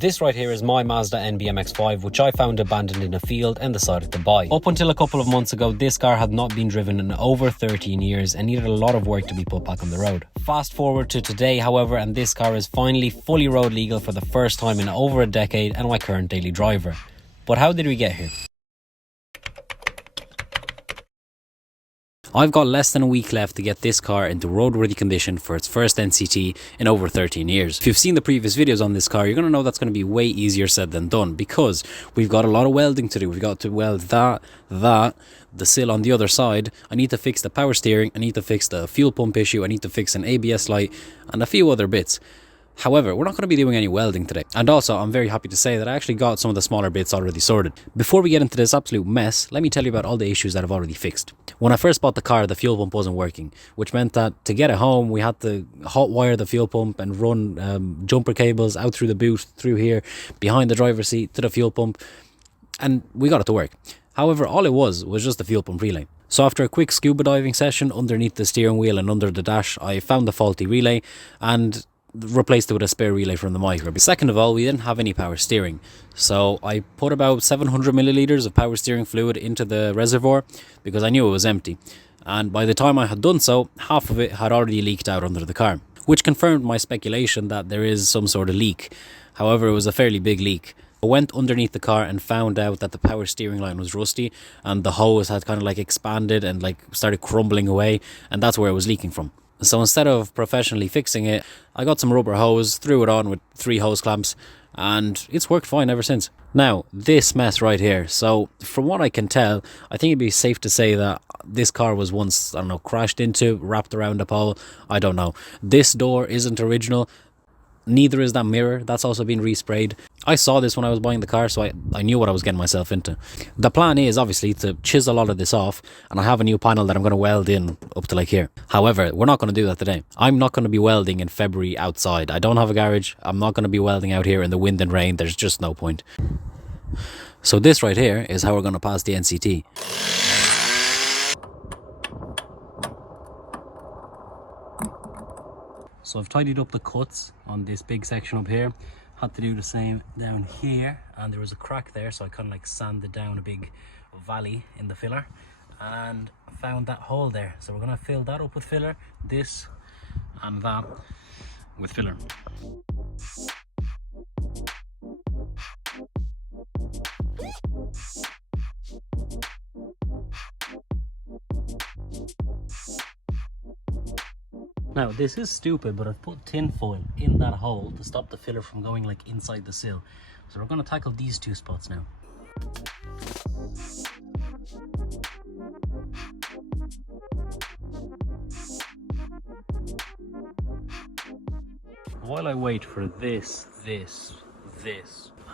This right here is my Mazda MX-5, which I found abandoned in a field and decided to buy. Up until a couple of months ago, this car had not been driven in over 13 years and needed a lot of work to be put back on the road. Fast forward to today, however, and this car is finally fully road legal for the first time in over a decade and my current daily driver. But how did we get here? I've got less than a week left to get this car into roadworthy condition for its first NCT in over 13 years. If you've seen the previous videos on this car, you're going to know that's going to be way easier said than done, because we've got a lot of welding to do. We've got to weld the sill on the other side. I need to fix the power steering. I need to fix the fuel pump issue. I need to fix an ABS light and a few other bits. However, we're not going to be doing any welding today. And also, I'm very happy to say that I actually got some of the smaller bits already sorted. Before we get into this absolute mess, let me tell you about all the issues that I've already fixed. When I first bought the car, the fuel pump wasn't working, which meant that to get it home, we had to hot wire the fuel pump and run jumper cables out through the boot, through here, behind the driver's seat to the fuel pump. And we got it to work. However, all it was just the fuel pump relay. So after a quick scuba diving session underneath the steering wheel and under the dash, I found the faulty relay and replaced it with a spare relay from the micro. Second of all, we didn't have any power steering, so I put about 700 milliliters of power steering fluid into the reservoir because I knew it was empty, and by the time I had done so, half of it had already leaked out under the car, which confirmed my speculation that there is some sort of leak. However, it was a fairly big leak. I went underneath the car and found out that the power steering line was rusty and the hose had kind of like expanded and like started crumbling away, and that's where it was leaking from. So instead of professionally fixing it, I got some rubber hose, threw it on with 3 hose clamps, and it's worked fine ever since. Now, this mess right here. So from what I can tell, I think it'd be safe to say that this car was once, I don't know, crashed into, wrapped around a pole. I don't know. This door isn't original. Neither is that mirror. That's also been resprayed. I saw this when I was buying the car, so I knew what I was getting myself into. The plan is obviously to chisel all of this off, and I have a new panel that I'm going to weld in up to like here. However, we're not going to do that today. I'm not going to be welding in February outside. I don't have a garage. I'm not going to be welding out here in the wind and rain. There's just no point. So this right here is how we're going to pass the NCT. So I've tidied up the cuts on this big section up here. Had to do the same down here, and there was a crack there, so I kind of like sanded down a big valley in the filler and found that hole there. So we're going to fill that up with filler, this and that with filler. Now, this is stupid, but I've put tin foil in that hole to stop the filler from going like inside the sill. So we're going to tackle these 2 spots now. While I wait for this,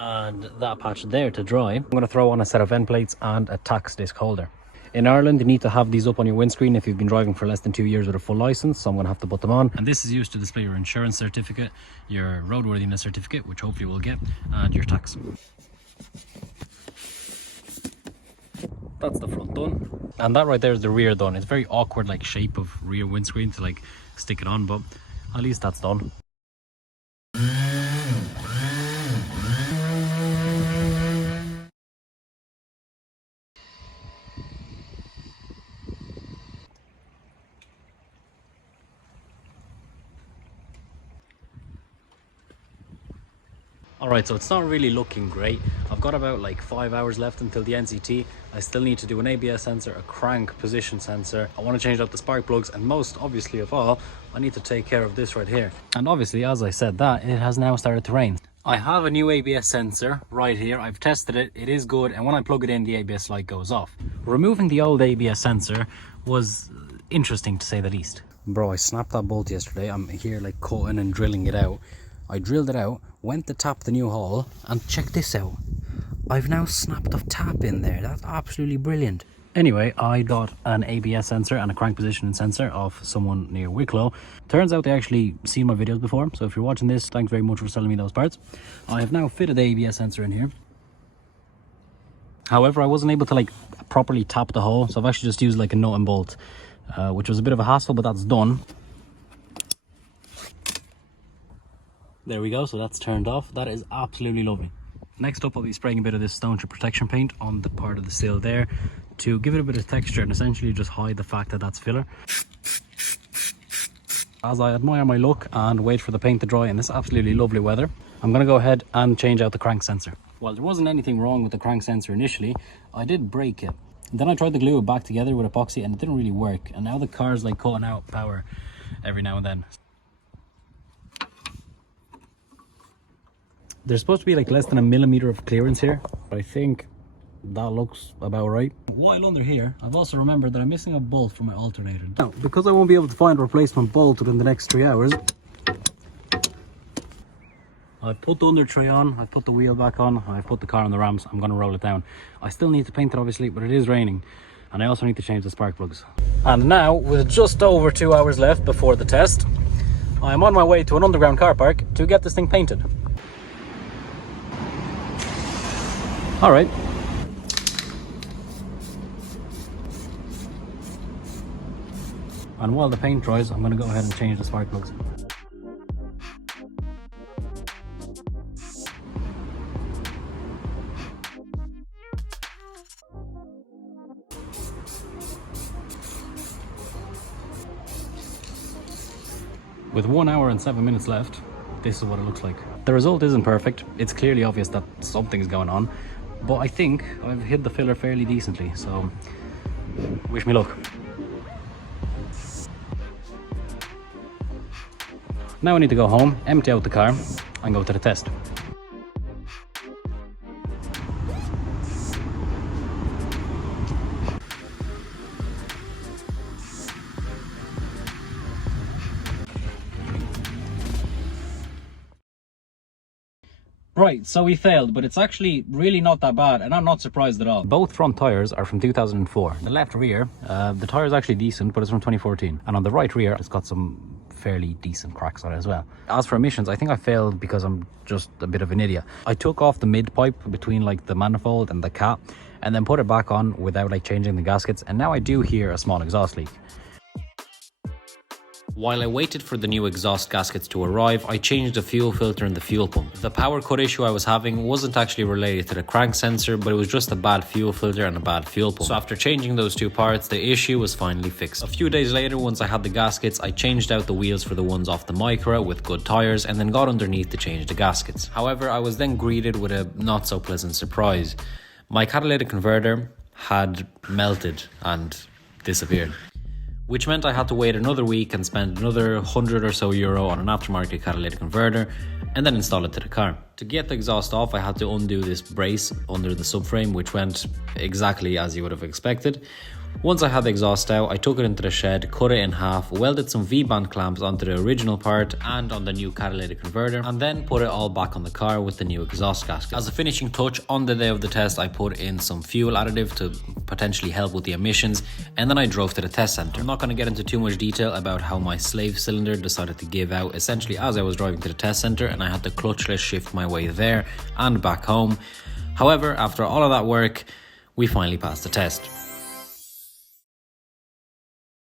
and that patch there to dry, I'm going to throw on a set of end plates and a tax disc holder. In Ireland, you need to have these up on your windscreen if you've been driving for less than 2 years with a full license, so I'm going to have to put them on. And this is used to display your insurance certificate, your roadworthiness certificate, which hopefully we'll get, and your tax. That's the front done. And that right there is the rear done. It's very awkward like shape of rear windscreen to like stick it on, but at least that's done. Alright, so it's not really looking great. I've got about like 5 hours left until the NCT. I still need to do an ABS sensor, a crank position sensor. I want to change out the spark plugs, and most obviously of all, I need to take care of this right here. And obviously, as I said that, it has now started to rain. I have a new ABS sensor right here. I've tested it. It is good, and when I plug it in, the ABS light goes off. Removing the old ABS sensor was interesting to say the least. Bro, I snapped that bolt yesterday. I'm here like cutting and drilling it out. I drilled it out, went to tap the new hole, and check this out. I've now snapped a tap in there. That's absolutely brilliant. Anyway, I got an ABS sensor and a crank positioning sensor off someone near Wicklow. Turns out they actually seen my videos before, so if you're watching this, thanks very much for selling me those parts. I have now fitted the ABS sensor in here. However, I wasn't able to like properly tap the hole, so I've actually just used like a nut and bolt, which was a bit of a hassle, but that's done. There we go, so that's turned off. That is absolutely lovely. Next up, I'll be spraying a bit of this stone chip protection paint on the part of the sill there to give it a bit of texture and essentially just hide the fact that that's filler. As I admire my look and wait for the paint to dry in this absolutely lovely weather, I'm going to go ahead and change out the crank sensor. While there wasn't anything wrong with the crank sensor initially, I did break it. Then I tried to glue it back together with epoxy and it didn't really work. And now the car's like cutting out power every now and then. There's supposed to be like less than 1 millimeter of clearance here. I think that looks about right. While under here, I've also remembered that I'm missing a bolt from my alternator. Now, because I won't be able to find a replacement bolt within the next 3 hours, I've put the under tray on, I've put the wheel back on, I've put the car on the ramps. I'm going to roll it down. I still need to paint it obviously, but it is raining and I also need to change the spark plugs. And now, with just over 2 hours left before the test, I'm on my way to an underground car park to get this thing painted. All right. And while the paint dries, I'm going to go ahead and change the spark plugs. With 1 hour and 7 minutes left, this is what it looks like. The result isn't perfect. It's clearly obvious that something's going on, but I think I've hid the filler fairly decently, so wish me luck. Now I need to go home, empty out the car and go to the test. Right, so we failed, but it's actually really not that bad and I'm not surprised at all. Both front tyres are from 2004. The left rear, the tyre is actually decent, but it's from 2014. And on the right rear, it's got some fairly decent cracks on it as well. As for emissions, I think I failed because I'm just a bit of an idiot. I took off the mid pipe between like the manifold and the cap and then put it back on without like changing the gaskets, and now I do hear a small exhaust leak. While I waited for the new exhaust gaskets to arrive, I changed the fuel filter in the fuel pump. The power cut issue I was having wasn't actually related to the crank sensor, but it was just a bad fuel filter and a bad fuel pump. So after changing those two parts, the issue was finally fixed. A few days later, once I had the gaskets, I changed out the wheels for the ones off the Micra with good tyres and then got underneath to change the gaskets. However, I was then greeted with a not so pleasant surprise. My catalytic converter had melted and disappeared, which meant I had to wait another week and spend another €100 or so on an aftermarket catalytic converter and then install it to the car. To get the exhaust off, I had to undo this brace under the subframe, which went exactly as you would have expected. Once I had the exhaust out, I took it into the shed, cut it in half, welded some V-band clamps onto the original part and on the new catalytic converter, and then put it all back on the car with the new exhaust gasket. As a finishing touch, on the day of the test, I put in some fuel additive to potentially help with the emissions, and then I drove to the test center. I'm not going to get into too much detail about how my slave cylinder decided to give out essentially as I was driving to the test center, and I had to clutchless shift my way there and back home. However, after all of that work, we finally passed the test.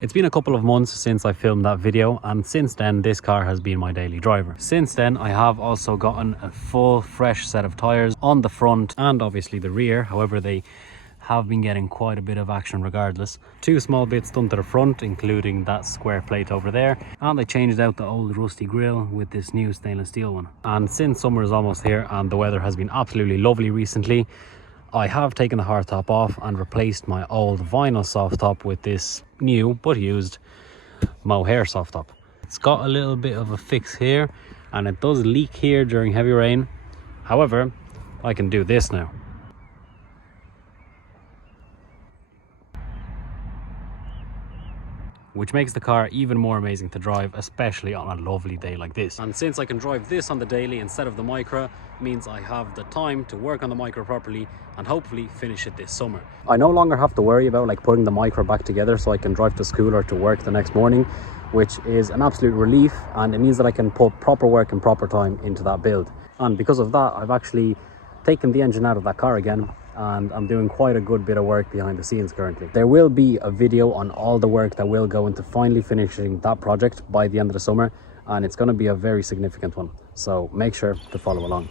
It's been a couple of months since I filmed that video, and since then this car has been my daily driver. Since then I have also gotten a full fresh set of tyres on the front and obviously the rear. However, they have been getting quite a bit of action regardless. Two small bits done to the front, including that square plate over there, and I changed out the old rusty grille with this new stainless steel one. And since summer is almost here and the weather has been absolutely lovely recently, I have taken the hardtop off and replaced my old vinyl soft top with this new but used mohair soft top. It's got a little bit of a fix here and it does leak here during heavy rain. However, I can do this now. Which makes the car even more amazing to drive, especially on a lovely day like this. And since I can drive this on the daily instead of the Micra, means I have the time to work on the Micra properly and hopefully finish it this summer. I no longer have to worry about like putting the Micra back together so I can drive to school or to work the next morning, which is an absolute relief, and it means that I can put proper work and proper time into that build. And because of that, I've actually taken the engine out of that car again, and I'm doing quite a good bit of work behind the scenes currently. There will be a video on all the work that will go into finally finishing that project by the end of the summer, and it's going to be a very significant one. So make sure to follow along.